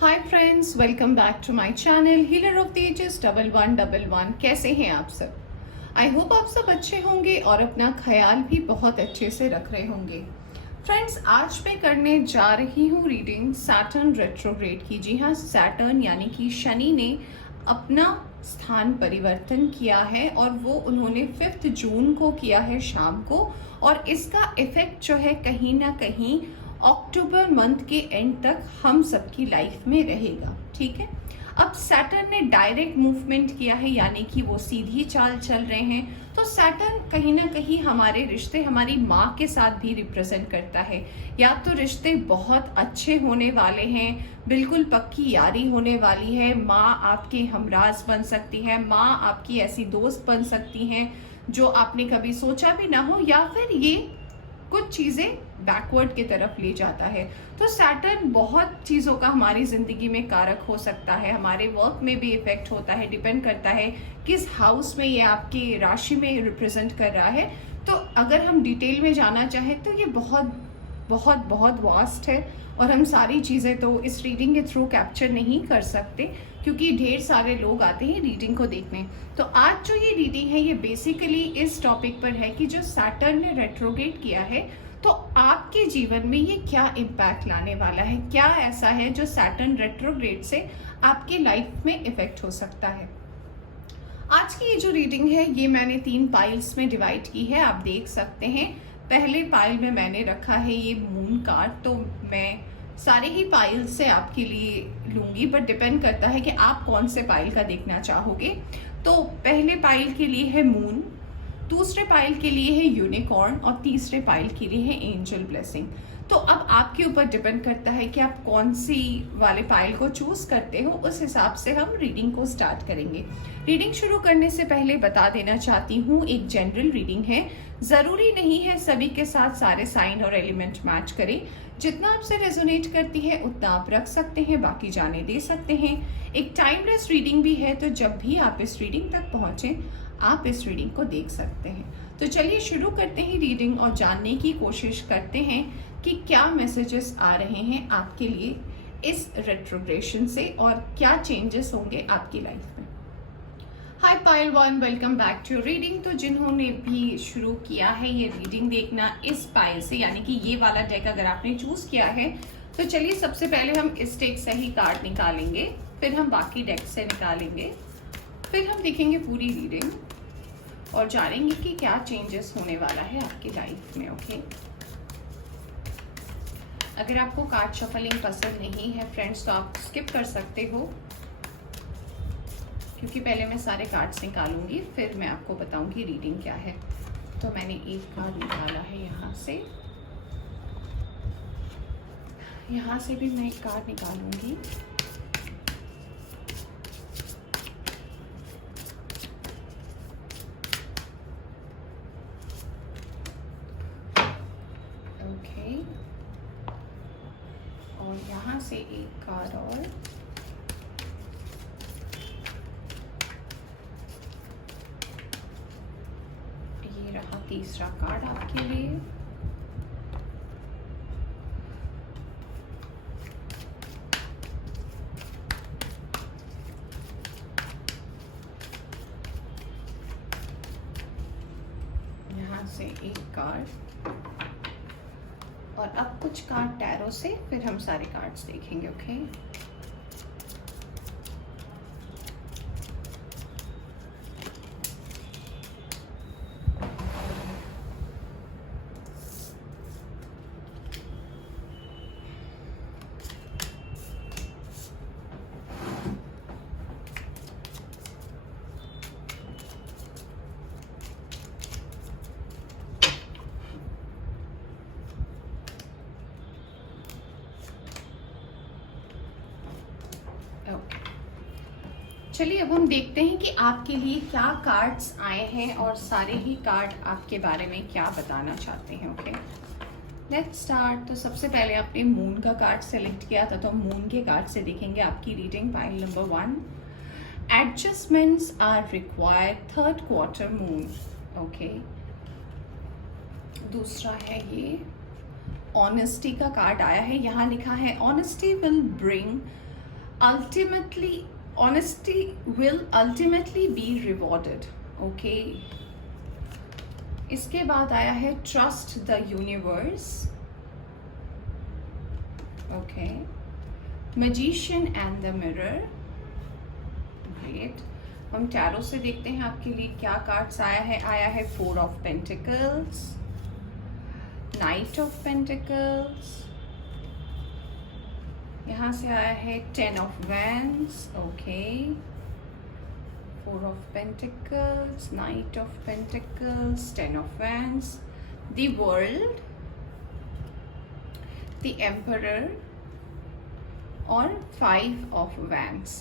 Hi friends, welcome back to my channel healer of the ages 1111। कैसे हैं आप सब? आई होप आप सब अच्छे होंगे और अपना ख्याल भी बहुत अच्छे से रख रहे होंगे। फ्रेंड्स, आज मैं करने जा रही हूँ रीडिंग सैटर्न रेट्रोग्रेड की। जी हाँ, सैटर्न यानी कि शनि ने अपना स्थान परिवर्तन किया है और वो उन्होंने 5 जून को किया है शाम को, और इसका इफेक्ट जो है कहीं ना कहीं अक्टूबर मंथ के एंड तक हम सबकी लाइफ में रहेगा। ठीक है, अब सैटर्न ने डायरेक्ट मूवमेंट किया है, यानी कि वो सीधी चाल चल रहे हैं। तो सैटर्न कहीं ना कहीं हमारे रिश्ते, हमारी माँ के साथ भी रिप्रेजेंट करता है। या तो रिश्ते बहुत अच्छे होने वाले हैं, बिल्कुल पक्की यारी होने वाली है, माँ आपकी हमराज बन सकती है, माँ आपकी ऐसी दोस्त बन सकती हैं जो आपने कभी सोचा भी ना हो, या फिर ये कुछ चीज़ें बैकवर्ड की तरफ ले जाता है। तो सैटर्न बहुत चीज़ों का हमारी ज़िंदगी में कारक हो सकता है, हमारे वर्क में भी इफेक्ट होता है, डिपेंड करता है किस हाउस में ये आपकी राशि में रिप्रेजेंट कर रहा है। तो अगर हम डिटेल में जाना चाहें तो ये बहुत बहुत बहुत वास्ट है, और हम सारी चीज़ें तो इस रीडिंग के थ्रू कैप्चर नहीं कर सकते क्योंकि ढेर सारे लोग आते हैं रीडिंग को देखने। तो आज जो ये रीडिंग है ये बेसिकली इस टॉपिक पर है कि जो सैटर्न ने रेट्रोग्रेड किया है तो आपके जीवन में ये क्या इम्पैक्ट लाने वाला है, क्या ऐसा है जो सैटर्न रेट्रोग्रेड से आपके लाइफ में इफेक्ट हो सकता है। आज की ये जो रीडिंग है ये मैंने 3 पाइल्स में डिवाइड की है, आप देख सकते हैं। पहले पाइल में मैंने रखा है ये मून कार्ड, तो मैं सारे ही पाइल से आपके लिए लूंगी, बट डिपेंड करता है कि आप कौन से पाइल का देखना चाहोगे। तो पहले पाइल के लिए है मून, दूसरे पाइल के लिए है यूनिकॉर्न और तीसरे पाइल के लिए है एंजल ब्लेसिंग। तो अब आपके ऊपर डिपेंड करता है कि आप कौन सी वाले पाइल को चूज करते हो, उस हिसाब से हम रीडिंग को स्टार्ट करेंगे। रीडिंग शुरू करने से पहले बता देना चाहती हूँ, एक जनरल रीडिंग है, ज़रूरी नहीं है सभी के साथ सारे साइन और एलिमेंट मैच करें। जितना आपसे रेजोनेट करती है उतना आप रख सकते हैं, बाकी जाने दे सकते हैं। एक टाइमलेस रीडिंग भी है, तो जब भी आप इस रीडिंग तक पहुँचें आप इस रीडिंग को देख सकते हैं। तो चलिए शुरू करते हैं रीडिंग और जानने की कोशिश करते हैं कि क्या मैसेजेस आ रहे हैं आपके लिए इस रेट्रोग्रेशन से और क्या चेंजेस होंगे आपकी लाइफ में। हाय पाइल 1, वेलकम बैक टू रीडिंग। तो जिन्होंने भी शुरू किया है ये रीडिंग देखना इस पाइल से, यानी कि ये वाला डेक अगर आपने चूज किया है, तो चलिए सबसे पहले हम इस डेक से ही कार्ड निकालेंगे, फिर हम बाकी डेक से निकालेंगे, फिर हम देखेंगे पूरी रीडिंग और जानेंगे कि क्या चेंजेस होने वाला है आपकी लाइफ में। ओके, अगर आपको कार्ड शफलिंग पसंद नहीं है फ्रेंड्स तो आप स्किप कर सकते हो, क्योंकि पहले मैं सारे कार्ड्स निकालूंगी फिर मैं आपको बताऊंगी रीडिंग क्या है। तो मैंने एक कार्ड निकाला है यहाँ से भी मैं एक कार्ड निकालूंगी। ओके, और यहाँ से एक कार्ड और, ये रहा तीसरा कार्ड आपके लिए। यहाँ से एक कार्ड, और अब कुछ कार्ड टैरो से, फिर हम सारे कार्ड्स देखेंगे। ओके, चलिए अब हम देखते हैं कि आपके लिए क्या कार्ड्स आए हैं और सारे ही कार्ड आपके बारे में क्या बताना चाहते हैं। Okay, let's start. तो सबसे पहले आपने मून का कार्ड सेलेक्ट किया था, तो मून के कार्ड से देखेंगे आपकी reading. Pile number 1, adjustments are required, third quarter moon. Okay, दूसरा है ये ऑनेस्टी का कार्ड आया है, यहाँ लिखा है honesty will bring ultimately honesty will ultimately be rewarded. Okay, इसके बाद आया है trust the universe. Okay, magician and the mirror. Great. हम टैरो से देखते हैं आपके लिए क्या कार्ड्स आया है 4 of pentacles, night of pentacles, यहाँ से आया है 10 of wands. Okay, 4 of Pentacles, Knight of Pentacles, 10 of Wands, the World, the Emperor और 5 of Wands.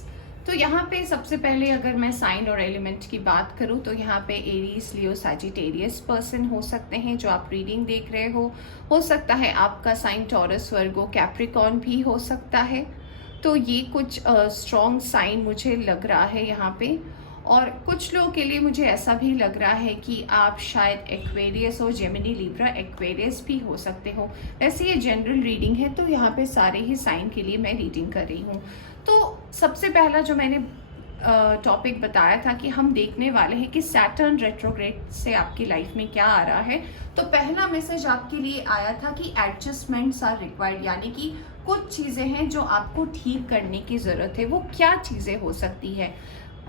तो यहाँ पे सबसे पहले अगर मैं साइन और एलिमेंट की बात करूँ तो यहाँ पे एरीज, लियो, सैजिटेरियस पर्सन हो सकते हैं जो आप रीडिंग देख रहे हो सकता है आपका साइन टॉरस, वर्गो, कैप्रिकॉर्न भी हो सकता है. तो ये कुछ स्ट्रॉन्ग साइन मुझे लग रहा है यहाँ पे. और कुछ लोगों के लिए मुझे ऐसा भी लग रहा है कि आप शायद एक्वेरियस हो, जेमिनी, लिब्रा, एक्वेरियस भी हो सकते हो. वैसे ये जनरल रीडिंग है तो यहाँ पे सारे ही साइन के लिए मैं रीडिंग कर रही हूँ. तो सबसे पहला जो मैंने टॉपिक बताया था कि हम देखने वाले हैं कि सैटर्न रेट्रोग्रेड से आपकी लाइफ में क्या आ रहा है. तो पहला मैसेज आपके लिए आया था कि एडजस्टमेंट्स आर रिक्वायर्ड, यानी कि कुछ चीज़ें हैं जो आपको ठीक करने की ज़रूरत है. वो क्या चीज़ें हो सकती है.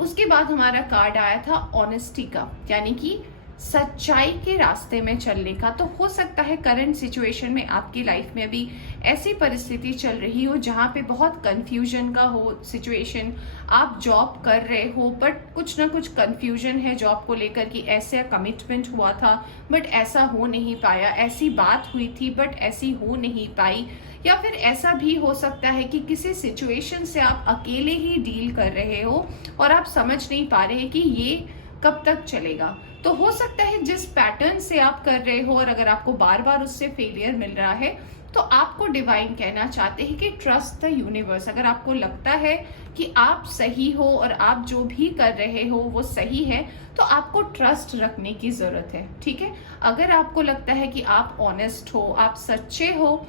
उसके बाद हमारा कार्ड आया था ऑनेस्टी का, यानी कि सच्चाई के रास्ते में चलने का. तो हो सकता है करंट सिचुएशन में आपकी लाइफ में अभी ऐसी परिस्थिति चल रही हो जहाँ पे बहुत कंफ्यूजन का हो सिचुएशन. आप जॉब कर रहे हो बट कुछ ना कुछ कंफ्यूजन है जॉब को लेकर कि ऐसा कमिटमेंट हुआ था बट ऐसा हो नहीं पाया, ऐसी बात हुई थी बट ऐसी हो नहीं पाई. या फिर ऐसा भी हो सकता है कि किसी सिचुएशन से आप अकेले ही डील कर रहे हो और आप समझ नहीं पा रहे हैं कि ये कब तक चलेगा. तो हो सकता है जिस पैटर्न से आप कर रहे हो और अगर आपको बार बार उससे फेलियर मिल रहा है तो आपको डिवाइन कहना चाहते हैं कि ट्रस्ट द यूनिवर्स. अगर आपको लगता है कि आप सही हो और आप जो भी कर रहे हो वो सही है तो आपको ट्रस्ट रखने की जरूरत है. ठीक है, अगर आपको लगता है कि आप ऑनेस्ट हो, आप सच्चे हो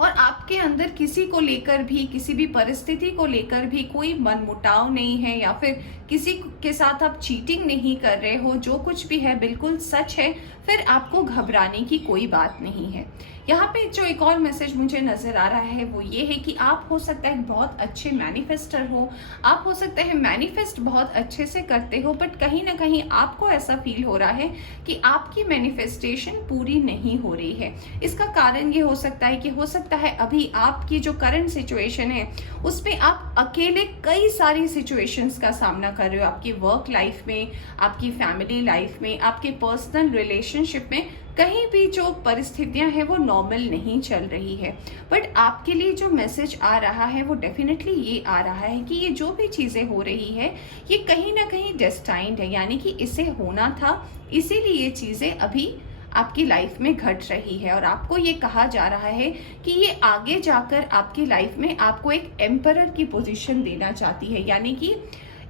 और आपके अंदर किसी को लेकर भी, किसी भी परिस्थिति को लेकर भी कोई मनमुटाव नहीं है या फिर किसी के साथ आप चीटिंग नहीं कर रहे हो, जो कुछ भी है बिल्कुल सच है, फिर आपको घबराने की कोई बात नहीं है. यहाँ पे जो एक और मैसेज मुझे नजर आ रहा है वो ये है कि आप हो सकता है बहुत अच्छे मैनिफेस्टर हो, आप हो सकता है मैनिफेस्ट बहुत अच्छे से करते हो बट कहीं ना कहीं आपको ऐसा फील हो रहा है कि आपकी मैनिफेस्टेशन पूरी नहीं हो रही है. इसका कारण ये हो सकता है कि हो सकता है अभी आपकी जो करंट सिचुएशन है उसमें आप अकेले कई सारी सिचुएशंस का सामना कर रहे हो. आपकी वर्क लाइफ में, आपकी फैमिली लाइफ में, आपके पर्सनल रिलेशनशिप में कहीं भी जो परिस्थितियां हैं वो नॉर्मल नहीं चल रही है. बट आपके लिए जो मैसेज आ रहा है वो डेफिनेटली ये आ रहा है कि ये जो भी चीज़ें हो रही है ये कहीं ना कहीं डेस्टाइन्ड है, यानी कि इसे होना था, इसीलिए ये चीज़ें अभी आपकी लाइफ में घट रही है. और आपको ये कहा जा रहा है कि ये आगे जाकर आपकी लाइफ में आपको एक एम्परर की पोजीशन देना चाहती है, यानी कि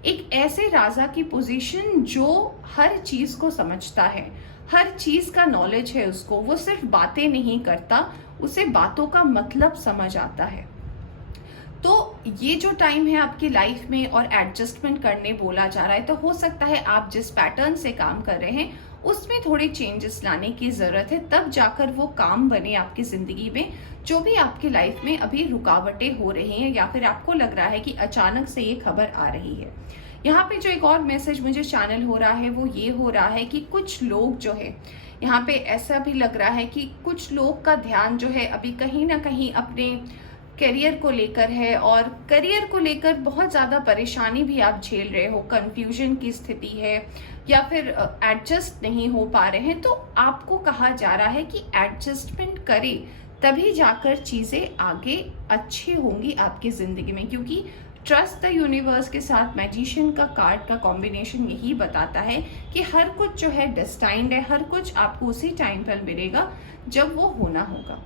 एक ऐसे राजा की पोजीशन जो हर चीज़ को समझता है, हर चीज का नॉलेज है उसको, वो सिर्फ बातें नहीं करता, उसे बातों का मतलब समझ आता है. तो ये जो टाइम है आपकी लाइफ में और एडजस्टमेंट करने बोला जा रहा है, तो हो सकता है आप जिस पैटर्न से काम कर रहे हैं उसमें थोड़े चेंजेस लाने की जरूरत है, तब जाकर वो काम बने आपकी जिंदगी में. जो भी आपकी लाइफ में अभी रुकावटें हो रही हैं या फिर आपको लग रहा है कि अचानक से ये खबर आ रही है. यहाँ पे जो एक और मैसेज मुझे चैनल हो रहा है वो ये हो रहा है कि कुछ लोग जो है यहाँ पे ऐसा भी लग रहा है कि कुछ लोग का ध्यान जो है अभी कहीं ना कहीं अपने करियर को लेकर है और करियर को लेकर बहुत ज़्यादा परेशानी भी आप झेल रहे हो, कंफ्यूजन की स्थिति है या फिर एडजस्ट नहीं हो पा रहे हैं. तो आपको कहा जा रहा है कि एडजस्टमेंट करें तभी जाकर चीज़ें आगे अच्छी होंगी आपकी ज़िंदगी में, क्योंकि ट्रस्ट द यूनिवर्स के साथ मैजिशियन का कार्ड का कॉम्बिनेशन यही बताता है कि हर कुछ जो है डेस्टाइन्ड है, हर कुछ आपको उसी टाइम पर मिलेगा जब वो होना होगा.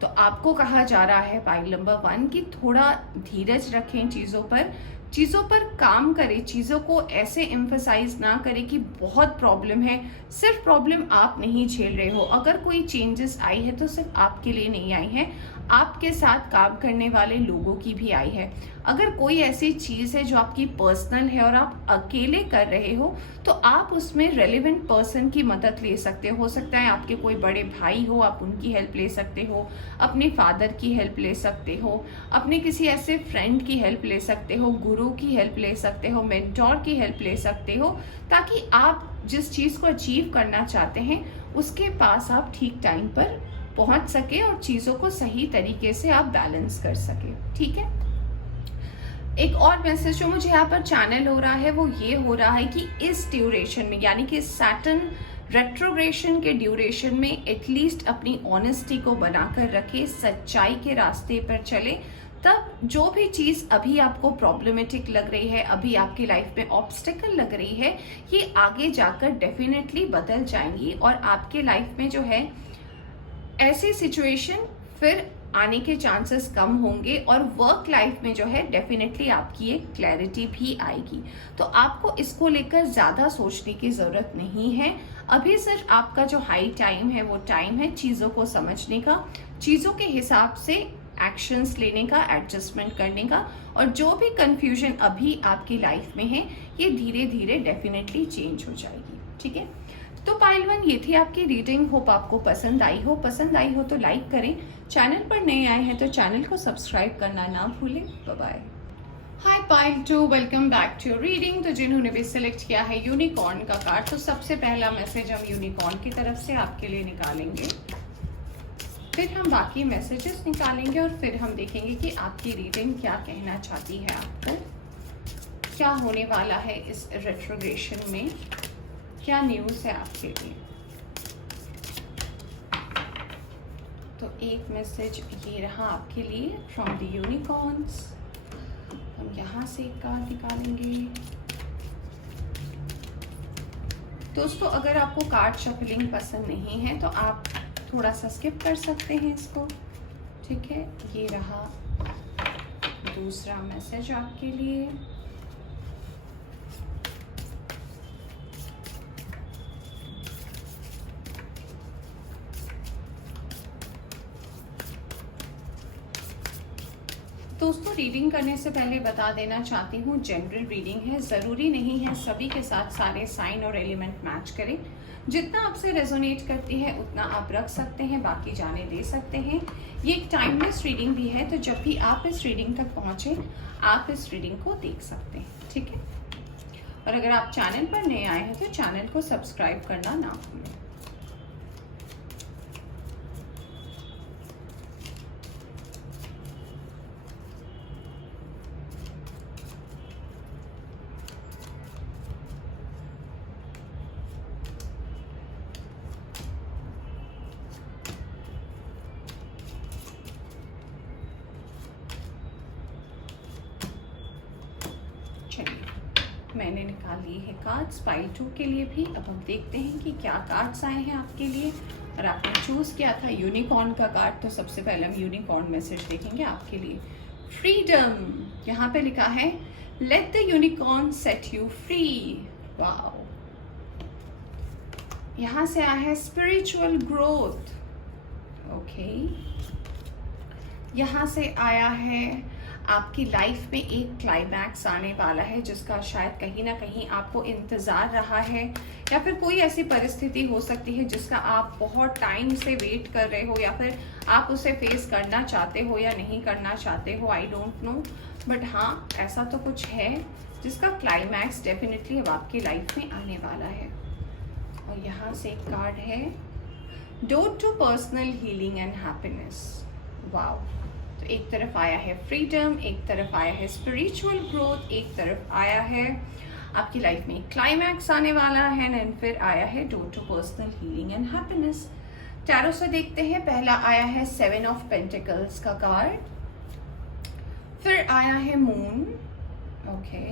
तो आपको कहा जा रहा है पाइल नंबर 1 कि थोड़ा धीरज रखें चीज़ों पर, चीज़ों पर काम करे, चीज़ों को ऐसे एम्फसाइज ना करे कि बहुत प्रॉब्लम है। सिर्फ प्रॉब्लम आप नहीं झेल रहे हो, अगर कोई चेंजेस आई है तो सिर्फ आपके लिए नहीं आई है, आपके साथ काम करने वाले लोगों की भी आई है। अगर कोई ऐसी चीज़ है जो आपकी पर्सनल है और आप अकेले कर रहे हो, तो आप उसमें रेलिवेंट पर्सन की मदद ले सकते हो सकता है आपके कोई बड़े भाई हो, आप उनकी हेल्प ले सकते हो, अपने फादर की हेल्प ले सकते हो, अपने किसी ऐसे फ्रेंड की हेल्प ले सकते हो, गुरु की हेल्प ले सकते हो, मेंटोर की हेल्प ले सकते हो, ताकि आप जिस चीज़ को अचीव करना चाहते हैं उसके पास आप ठीक टाइम पर पहुंच सके और चीज़ों को सही तरीके से आप बैलेंस कर सके। ठीक है, एक और मैसेज जो मुझे यहाँ पर चैनल हो रहा है वो ये हो रहा है कि इस ड्यूरेशन में, यानी कि सैटर्न रेट्रोग्रेशन के ड्यूरेशन में एटलीस्ट अपनी ऑनेस्टी को बनाकर रखे, सच्चाई के रास्ते पर चले, तब जो भी चीज़ अभी आपको प्रॉब्लमेटिक लग रही है, अभी आपकी लाइफ में ऑब्स्टेकल लग रही है, ये आगे जाकर डेफिनेटली बदल जाएंगी और आपके लाइफ में जो है ऐसी सिचुएशन फिर आने के चांसेस कम होंगे और वर्क लाइफ में जो है डेफिनेटली आपकी एक क्लैरिटी भी आएगी। तो आपको इसको लेकर ज़्यादा सोचने की ज़रूरत नहीं है। अभी सिर्फ आपका जो हाई टाइम है वो टाइम है चीज़ों को समझने का, चीज़ों के हिसाब से एक्शंस लेने का, एडजस्टमेंट करने का, और जो भी कंफ्यूजन अभी आपकी लाइफ में है ये धीरे धीरे डेफिनेटली चेंज हो जाएगी। ठीक है, तो पाइल 1 ये थी आपकी रीडिंग। होप आपको पसंद आई हो। पसंद आई हो तो लाइक करें, चैनल पर नए आए हैं तो चैनल को सब्सक्राइब करना ना भूलें। Bye bye. Hi pile 2, welcome back to your reading. तो जिन्होंने भी सिलेक्ट किया है यूनिकॉर्न का कार्ड, तो सबसे पहला मैसेज हम यूनिकॉर्न की तरफ से आपके लिए निकालेंगे, फिर हम बाकी मैसेजेस निकालेंगे और फिर हम देखेंगे कि आपकी रीडिंग क्या कहना चाहती है, आपको क्या होने वाला है इस रेट्रोग्रेशन में, क्या न्यूज़ है आपके लिए। तो एक मैसेज ये रहा आपके लिए फ्रॉम द यूनिकॉर्न्स। हम यहाँ से एक कार्ड निकालेंगे। दोस्तों, अगर आपको कार्ड शफलिंग पसंद नहीं है तो आप थोड़ा सा स्किप कर सकते हैं इसको। ठीक है, ये रहा दूसरा मैसेज आपके लिए। दोस्तों, रीडिंग करने से पहले बता देना चाहती हूँ जनरल रीडिंग है, ज़रूरी नहीं है सभी के साथ सारे साइन और एलिमेंट मैच करें। जितना आपसे रेजोनेट करती है उतना आप रख सकते हैं, बाकी जाने दे सकते हैं। ये एक टाइमलेस रीडिंग भी है, तो जब भी आप इस रीडिंग तक पहुँचे आप इस रीडिंग को देख सकते हैं। ठीक है, और अगर आप चैनल पर नए आए हैं तो चैनल को सब्सक्राइब करना ना भूलें। मैंने निकाल लिए हैं कार्ड्स पाइल 2 के लिए भी। अब हम देखते हैं कि क्या कार्ड्स आए हैं आपके लिए, और आपने चूज़ किया था यूनिकॉर्न का कार्ड, तो सबसे पहले हम यूनिकॉर्न मैसेज देखेंगे आपके लिए। फ्रीडम, यहाँ पे लिखा है let the unicorn set you free. Wow, यहाँ से आया है स्पिरिचुअल ग्रोथ। ओके, यहाँ से आया है आपकी लाइफ में एक क्लाइमैक्स आने वाला है जिसका शायद कहीं ना कहीं आपको इंतज़ार रहा है, या फिर कोई ऐसी परिस्थिति हो सकती है जिसका आप बहुत टाइम से वेट कर रहे हो, या फिर आप उसे फेस करना चाहते हो या नहीं करना चाहते हो, आई डोंट नो, बट हाँ ऐसा तो कुछ है जिसका क्लाइमैक्स डेफिनेटली अब आपकी लाइफ में आने वाला है। और यहाँ से एक कार्ड है door to personal healing and happiness. Wow, तो एक तरफ आया है फ्रीडम, एक तरफ आया है स्पिरिचुअल ग्रोथ, एक तरफ आया है आपकी लाइफ में क्लाइमैक्स आने वाला है, एंड फिर आया है door to personal healing and happiness. Tarot से देखते हैं, पहला आया है 7 ऑफ पेंटिकल्स का कार्ड, फिर आया है मून, ओके,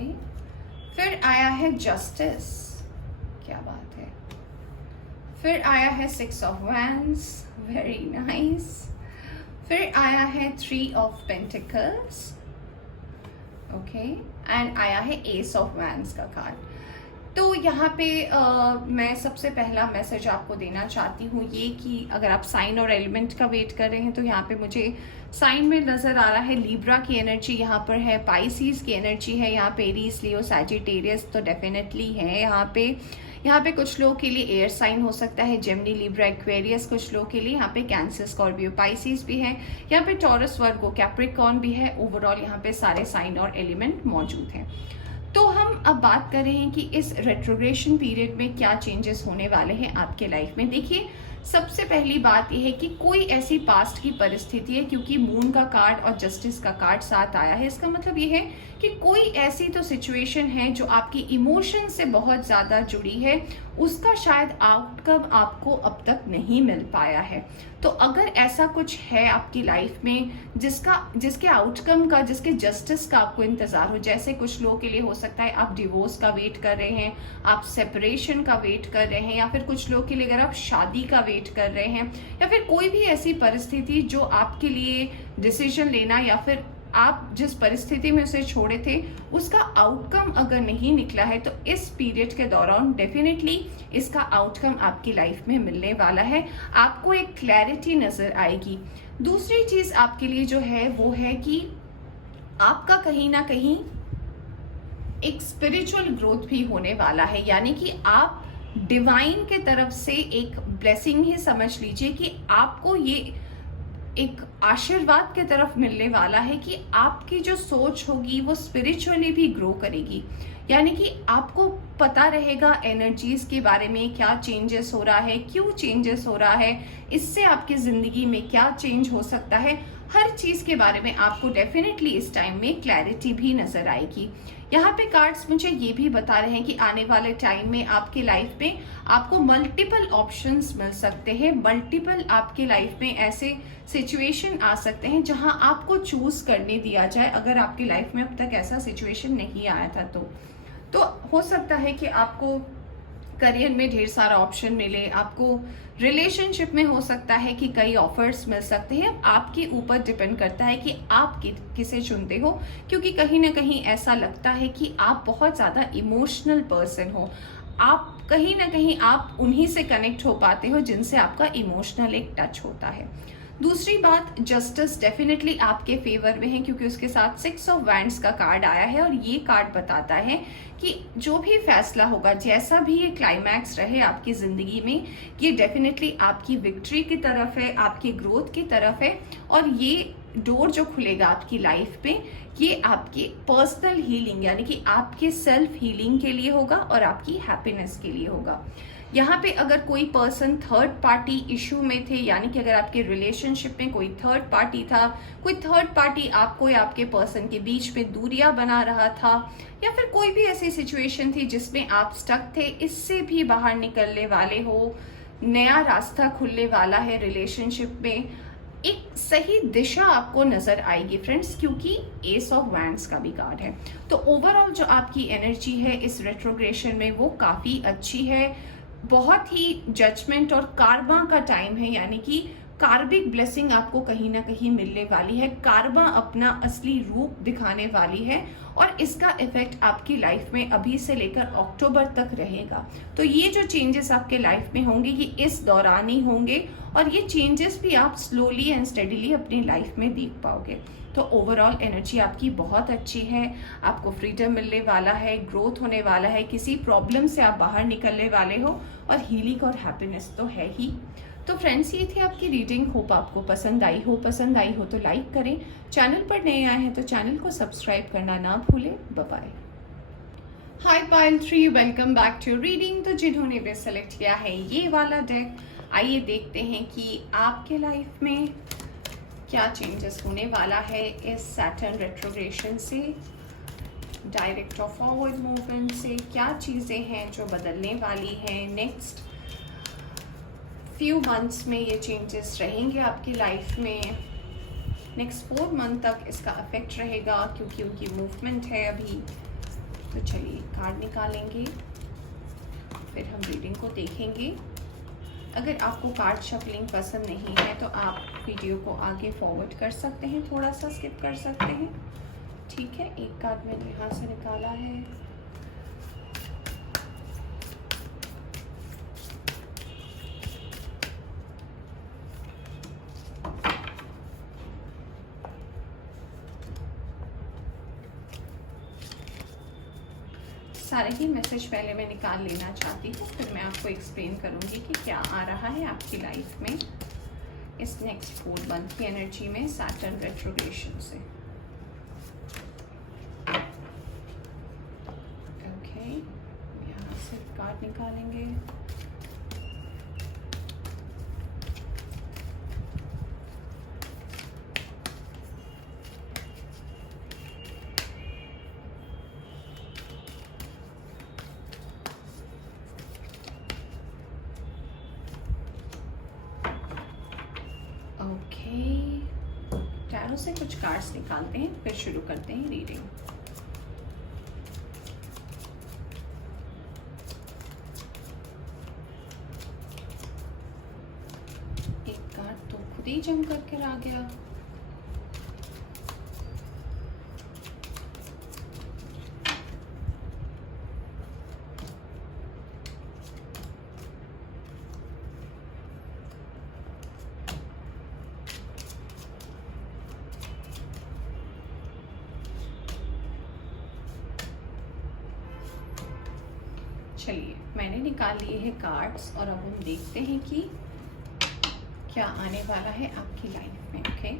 फिर आया है जस्टिस, क्या बात है, फिर आया है 6 ऑफ वैंड्स, वेरी नाइस, फिर आया है 3 ऑफ पेंटिकल्स, ओके, एंड आया है एस ऑफ वैंड्स का कार्ड। तो यहाँ पे मैं सबसे पहला मैसेज आपको देना चाहती हूँ ये कि अगर आप साइन और एलिमेंट का वेट कर रहे हैं तो यहाँ पे मुझे साइन में नज़र आ रहा है लिब्रा की एनर्जी, यहाँ पर है पाइसिस की एनर्जी है, यहाँ पे एरीज, लियो, सैजिटेरियस तो डेफिनेटली है यहाँ पे कुछ लोगों के लिए एयर साइन हो सकता है, जेमिनी, लिब्रा, एक्वेरियस, कुछ लोगों के लिए यहाँ पे कैंसर, स्कॉर्पियो, पाइसिस भी है, यहाँ पे टॉरस, वर्गो, कैप्रिकॉर्न भी है। ओवरऑल यहाँ पे सारे साइन और एलिमेंट मौजूद हैं। तो हम अब बात कर रहे हैं कि इस रेट्रोग्रेशन पीरियड में क्या चेंजेस होने वाले हैं आपके लाइफ में। देखिए, सबसे पहली बात यह है कि कोई ऐसी पास्ट की परिस्थिति है, क्योंकि मून का कार्ड और जस्टिस का कार्ड साथ आया है, इसका मतलब ये है कि कोई ऐसी तो सिचुएशन है जो आपकी इमोशन से बहुत ज़्यादा जुड़ी है, उसका शायद आउटकम आपको अब तक नहीं मिल पाया है। तो अगर ऐसा कुछ है आपकी लाइफ में जिसके आउटकम का, जिसके जस्टिस का आपको इंतज़ार हो, जैसे कुछ लोगों के लिए हो सकता है आप डिवोर्स का वेट कर रहे हैं, आप सेपरेशन का वेट कर रहे हैं, या फिर कुछ लोगों के लिए अगर आप शादी का वेट कर रहे हैं, या फिर कोई भी ऐसी परिस्थिति जो आपके लिए डिसीजन लेना, या फिर आप जिस परिस्थिति में उसे छोड़े थे उसका आउटकम अगर नहीं निकला है, तो इस पीरियड के दौरान डेफिनेटली इसका आउटकम आपकी लाइफ में मिलने वाला है। आपको एक क्लैरिटी नजर आएगी। दूसरी चीज आपके लिए जो है वो है कि आपका कहीं ना कहीं एक स्पिरिचुअल ग्रोथ भी होने वाला है, यानी कि आप डिवाइन के तरफ से एक ब्लेसिंग ही समझ लीजिए कि आपको ये एक आशीर्वाद के तरफ मिलने वाला है कि आपकी जो सोच होगी वो स्पिरिचुअली भी ग्रो करेगी। यानी कि आपको पता रहेगा एनर्जीज के बारे में, क्या चेंजेस हो रहा है, क्यों चेंजेस हो रहा है, इससे आपकी जिंदगी में क्या चेंज हो सकता है, हर चीज के बारे में आपको डेफिनेटली इस टाइम में क्लैरिटी भी नजर आएगी। यहाँ पे कार्ड्स मुझे ये भी बता रहे हैं कि आने वाले टाइम में आपके लाइफ में आपको मल्टीपल ऑप्शंस मिल सकते हैं, मल्टीपल आपके लाइफ में ऐसे सिचुएशन आ सकते हैं जहां आपको चूज करने दिया जाए। अगर आपकी लाइफ में अब तक ऐसा सिचुएशन नहीं आया था तो हो सकता है कि आपको करियर में ढेर सारा ऑप्शन मिले, आपको रिलेशनशिप में हो सकता है कि कई ऑफर्स मिल सकते हैं। आपके ऊपर डिपेंड करता है कि आप किसे चुनते हो, क्योंकि कहीं ना कहीं ऐसा लगता है कि आप बहुत ज़्यादा इमोशनल पर्सन हो, आप कहीं ना कहीं आप उन्हीं से कनेक्ट हो पाते हो जिनसे आपका इमोशनल एक टच होता है। दूसरी बात, जस्टिस डेफिनेटली आपके फेवर में है, क्योंकि उसके साथ 6 ऑफ वैंड्स का कार्ड आया है, और ये कार्ड बताता है कि जो भी फैसला होगा, जैसा भी ये क्लाइमैक्स रहे आपकी जिंदगी में, ये डेफिनेटली आपकी विक्ट्री की तरफ है, आपकी ग्रोथ की तरफ है, और ये डोर जो खुलेगा आपकी लाइफ पे, ये आपके पर्सनल हीलिंग यानी कि आपके सेल्फ हीलिंग के लिए होगा और आपकी हैप्पीनेस के लिए होगा। यहाँ पे अगर कोई पर्सन थर्ड पार्टी इशू में थे, यानी कि अगर आपके रिलेशनशिप में कोई थर्ड पार्टी था, कोई थर्ड पार्टी आपको या आपके पर्सन के बीच में दूरियां बना रहा था, या फिर कोई भी ऐसी सिचुएशन थी जिसमें आप स्टक थे, इससे भी बाहर निकलने वाले हो, नया रास्ता खुलने वाला है रिलेशनशिप में, एक सही दिशा आपको नजर आएगी फ्रेंड्स, क्योंकि एस ऑफ वैंड्स का भी कार्ड है। तो ओवरऑल जो आपकी एनर्जी है इस रेट्रोग्रेशन में वो काफी अच्छी है, बहुत ही जजमेंट और कार्मा का टाइम है, यानी कि कार्मिक ब्लेसिंग आपको कहीं ना कहीं मिलने वाली है, कार्मा अपना असली रूप दिखाने वाली है, और इसका इफेक्ट आपकी लाइफ में अभी से लेकर अक्टूबर तक रहेगा। तो ये जो चेंजेस आपके लाइफ में होंगे ये इस दौरान ही होंगे, और ये चेंजेस भी आप स्लोली एंड स्टेडीली अपनी लाइफ में देख पाओगे। तो ओवरऑल एनर्जी आपकी बहुत अच्छी है, आपको फ्रीडम मिलने वाला है, ग्रोथ होने वाला है, किसी प्रॉब्लम से आप बाहर निकलने वाले हो, और हीलिंग और हैप्पीनेस तो है ही। तो फ्रेंड्स, ये थी आपकी रीडिंग। होप आपको पसंद आई हो तो लाइक करें, चैनल पर नए आए हैं तो चैनल को सब्सक्राइब करना ना भूलें। Bye bye. Hi pile 3, welcome back to reading. तो जिन्होंने भी सेलेक्ट किया है ये वाला डेक, आइए देखते हैं कि आपके लाइफ में क्या चेंजेस होने वाला है इस सैटर्न रेट्रोग्रेशन से, डायरेक्ट और फॉरवर्ड मूवमेंट से, क्या चीज़ें हैं जो बदलने वाली हैं नेक्स्ट फ्यू मंथ्स में, ये चेंजेस रहेंगे आपकी लाइफ में। नेक्स्ट 4 मंथ तक इसका इफेक्ट रहेगा, क्योंकि उनकी मूवमेंट है अभी। तो चलिए कार्ड निकालेंगे, फिर हम रीडिंग को देखेंगे। अगर आपको कार्ड शफलिंग पसंद नहीं है तो आप वीडियो को आगे फॉरवर्ड कर सकते हैं, थोड़ा सा स्किप कर सकते हैं। ठीक है, एक कार्ड मैंने यहाँ से निकाला है। सारे ही मैसेज पहले मैं निकाल लेना चाहती हूँ, फिर मैं आपको एक्सप्लेन करूँगी कि क्या आ रहा है आपकी लाइफ में इस नेक्स्ट 4 मंथ की एनर्जी में सैटर्न रेट्रोग्रेशन से। ओके, यहाँ से कार्ड निकालेंगे। ओके, टैरो से कुछ कार्ड्स निकालते हैं, फिर शुरू करते हैं रीडिंग। एक कार्ड तो खुद ही जम करके आ गया। चलिए, मैंने निकाल लिए हैं कार्ड्स और अब हम देखते हैं कि क्या आने वाला है आपकी लाइफ में। ओके,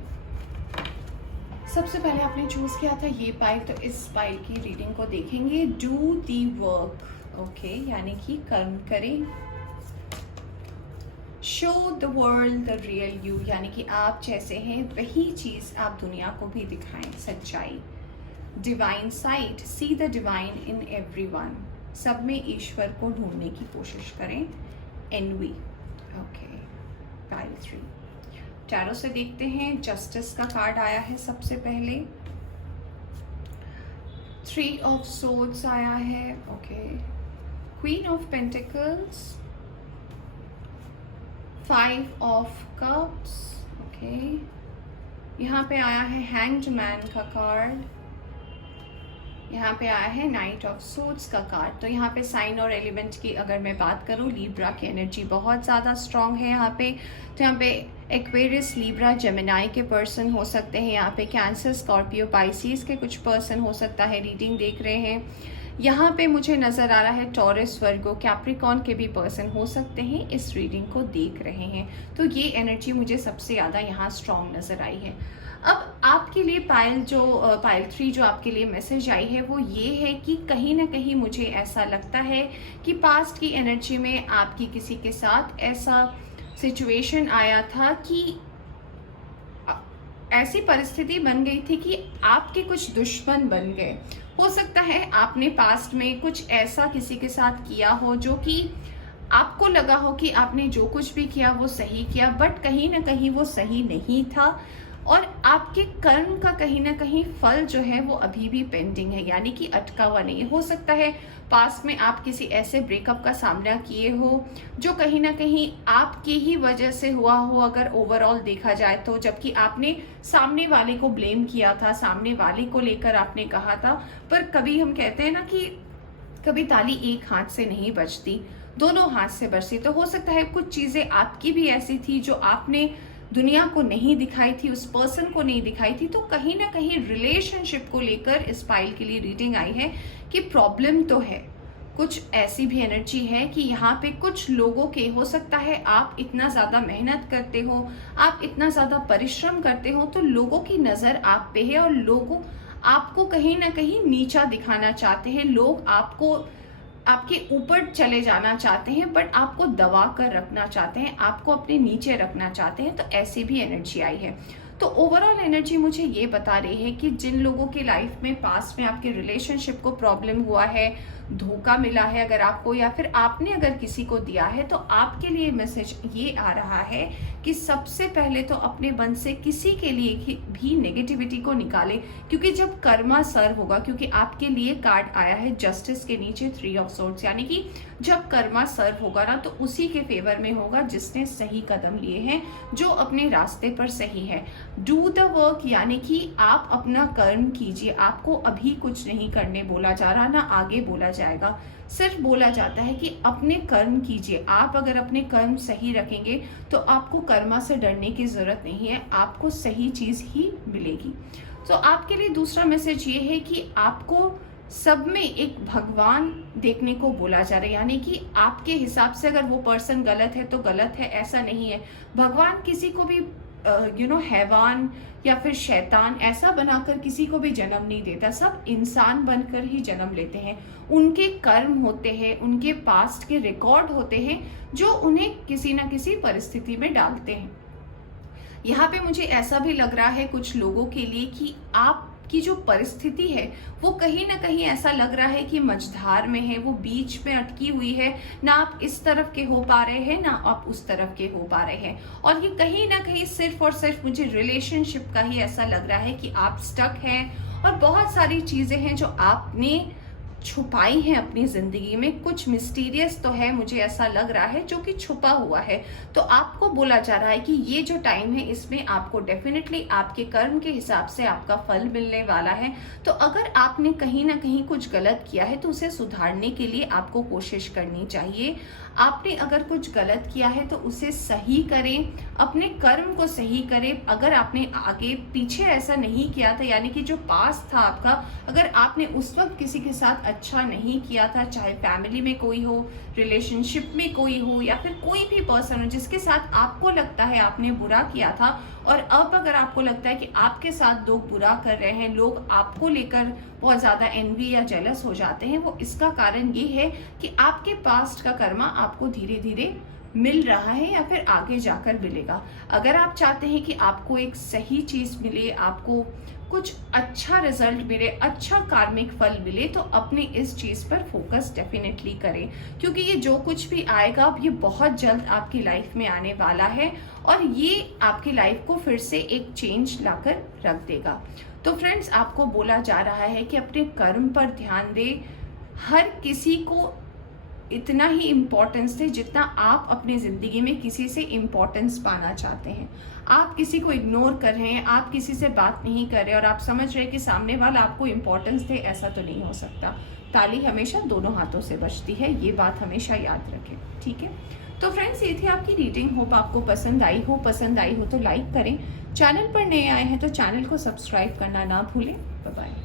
सबसे पहले आपने चूज किया था ये पाइल, तो इस पाइल की रीडिंग को देखेंगे। Do the work. ओके, यानी कि कर्म करें। Show the world the real you, यानी कि आप जैसे हैं वही चीज आप दुनिया को भी दिखाएं, सच्चाई। Divine site, see the divine in everyone, सब में ईश्वर को ढूंढने की कोशिश करें। एनवी। ओके, पाइल 3 टैरो से देखते हैं। जस्टिस का कार्ड आया है सबसे पहले। 3 ऑफ सोर्ड्स आया है। Okay, queen of pentacles, 5 of cups. Okay, यहाँ पे आया है हैंग्ड मैन का कार्ड। यहाँ पे आया है नाइट ऑफ सोर्ड्स का कार्ड। तो यहाँ पे साइन और एलिमेंट की अगर मैं बात करूँ, लीब्रा की एनर्जी बहुत ज़्यादा स्ट्रांग है यहाँ पे। तो यहाँ पे एक्वेरियस, लीब्रा, जेमिनाई के पर्सन हो सकते हैं। यहाँ पे कैंसर, स्कॉर्पियो, पाइसिस के कुछ पर्सन हो सकता है रीडिंग देख रहे हैं। यहाँ पे मुझे नज़र आ रहा है टॉरस, वर्गो, कैप्रिकॉन के भी पर्सन हो सकते हैं इस रीडिंग को देख रहे हैं। तो ये एनर्जी मुझे सबसे ज़्यादा यहाँ स्ट्रांग नज़र आई है। अब आपके लिए पाइल 3 जो आपके लिए मैसेज आई है वो ये है कि कहीं ना कहीं मुझे ऐसा लगता है कि पास्ट की एनर्जी में आपकी किसी के साथ ऐसा सिचुएशन आया था कि ऐसी परिस्थिति बन गई थी कि आपके कुछ दुश्मन बन गए। हो सकता है आपने पास्ट में कुछ ऐसा किसी के साथ किया हो जो कि आपको लगा हो कि आपने जो कुछ भी किया वो सही किया, बट कहीं ना कहीं वो सही नहीं था और आपके कर्म का कहीं ना कहीं फल जो है वो अभी भी पेंडिंग है, यानी कि अटका हुआ नहीं। हो सकता है पास्ट में आप किसी ऐसे ब्रेकअप का सामना किए हो जो कहीं ना कहीं आपकी ही वजह से हुआ हो, अगर ओवरऑल देखा जाए तो, जबकि आपने सामने वाले को ब्लेम किया था, सामने वाले को लेकर आपने कहा था। पर कभी हम कहते हैं ना कि कभी ताली एक हाथ से नहीं बजती, दोनों हाथ से बजती। तो हो सकता है कुछ चीजें आपकी भी ऐसी थी जो आपने दुनिया को नहीं दिखाई थी, उस पर्सन को नहीं दिखाई थी। तो कहीं ना कहीं रिलेशनशिप को लेकर इस पाइल के लिए रीडिंग आई है कि प्रॉब्लम तो है। कुछ ऐसी भी एनर्जी है कि यहाँ पे कुछ लोगों के, हो सकता है आप इतना ज़्यादा मेहनत करते हो, आप इतना ज़्यादा परिश्रम करते हो, तो लोगों की नज़र आप पे है और लोगों आपको कहीं ना कहीं नीचा दिखाना चाहते हैं। लोग आपको आपके ऊपर चले जाना चाहते हैं, बट आपको दबा कर रखना चाहते हैं, आपको अपने नीचे रखना चाहते हैं। तो ऐसी भी एनर्जी आई है। तो ओवरऑल एनर्जी मुझे ये बता रही है कि जिन लोगों की लाइफ में पास्ट में आपके रिलेशनशिप को प्रॉब्लम हुआ है, धोखा मिला है अगर आपको, या फिर आपने अगर किसी को दिया है, तो आपके लिए मैसेज ये आ रहा है कि सबसे पहले तो अपने मन से किसी के लिए भी नेगेटिविटी को निकालें, क्योंकि जब कर्मा सर्व होगा, क्योंकि आपके लिए कार्ड आया है जस्टिस के नीचे 3 ऑफ सोर्ड्स, यानी कि जब कर्मा सर्व होगा ना तो उसी के फेवर में होगा जिसने सही कदम लिए हैं, जो अपने रास्ते पर सही है। डू द वर्क, यानी कि आप अपना कर्म कीजिए। आपको अभी कुछ नहीं करने बोला जा रहा, ना आगे बोला जाएगा, सिर्फ बोला जाता है कि अपने कर्म कीजिए। आप अगर अपने कर्म सही रखेंगे तो आपको कर्मा से डरने की जरूरत नहीं है, आपको सही चीज ही मिलेगी। तो आपके लिए दूसरा मैसेज ये है कि आपको सब में एक भगवान देखने को बोला जा रहा है, यानी कि आपके हिसाब से अगर वो पर्सन गलत है तो गलत है, ऐसा नहीं है। भगवान किसी को भी हैवान या फिर शैतान ऐसा बनाकर किसी को भी जन्म नहीं देता, सब इंसान बनकर ही जन्म लेते हैं। उनके कर्म होते हैं, उनके पास्ट के रिकॉर्ड होते हैं जो उन्हें किसी ना किसी परिस्थिति में डालते हैं। यहाँ पे मुझे ऐसा भी लग रहा है कुछ लोगों के लिए कि आपकी जो परिस्थिति है वो कहीं ना कहीं ऐसा लग रहा है कि मझधार में है, वो बीच में अटकी हुई है, ना आप इस तरफ के हो पा रहे हैं ना आप उस तरफ के हो पा रहे हैं। और ये कहीं ना कहीं सिर्फ और सिर्फ मुझे रिलेशनशिप का ही ऐसा लग रहा है कि आप स्टक हैं और बहुत सारी चीजें हैं जो आपने छुपाई है अपनी जिंदगी में। कुछ मिस्टीरियस तो है, मुझे ऐसा लग रहा है, जो कि छुपा हुआ है। तो आपको बोला जा रहा है कि ये जो टाइम है इसमें आपको डेफिनेटली आपके कर्म के हिसाब से आपका फल मिलने वाला है। तो अगर आपने कहीं ना कहीं कुछ गलत किया है तो उसे सुधारने के लिए आपको कोशिश करनी चाहिए। आपने अगर कुछ गलत किया है तो उसे सही करें, अपने कर्म को सही करें। अगर आपने आगे पीछे ऐसा नहीं किया था, यानी कि जो पास था आपका, अगर आपने उस वक्त किसी के साथ अच्छा नहीं किया था, चाहे फैमिली में कोई हो, रिलेशनशिप में कोई हो, या फिर कोई भी पर्सन हो जिसके साथ आपको लगता है आपने बुरा किया था, और अब अगर आपको लगता है कि आपके साथ लोग बुरा कर रहे हैं, लोग आपको लेकर बहुत ज्यादा एनवी या जेलस हो जाते हैं, वो इसका कारण ये है कि आपके पास्ट का कर्मा आपको धीरे धीरे मिल रहा है या फिर आगे जाकर मिलेगा। अगर आप चाहते हैं कि आपको एक सही चीज मिले, आपको कुछ अच्छा रिजल्ट मिले, अच्छा कार्मिक फल मिले, तो अपने इस चीज पर फोकस डेफिनेटली करें, क्योंकि ये जो कुछ भी आएगा अब ये बहुत जल्द आपकी लाइफ में आने वाला है और ये आपकी लाइफ को फिर से एक चेंज लाकर रख देगा। तो फ्रेंड्स, आपको बोला जा रहा है कि अपने कर्म पर ध्यान दें। हर किसी को इतना ही इम्पोर्टेंस दे जितना आप अपनी जिंदगी में किसी से इम्पोर्टेंस पाना चाहते हैं। आप किसी को इग्नोर कर रहे हैं, आप किसी से बात नहीं कर रहे और आप समझ रहे हैं कि सामने वाला आपको इम्पोर्टेंस दे, ऐसा तो नहीं हो सकता। ताली हमेशा दोनों हाथों से बजती है, ये बात हमेशा याद रखें, ठीक है। तो फ्रेंड्स, ये थी आपकी रीडिंग। होप आपको पसंद आई हो तो लाइक करें। चैनल पर नए आए हैं तो चैनल को सब्सक्राइब करना ना भूलें। Bye bye.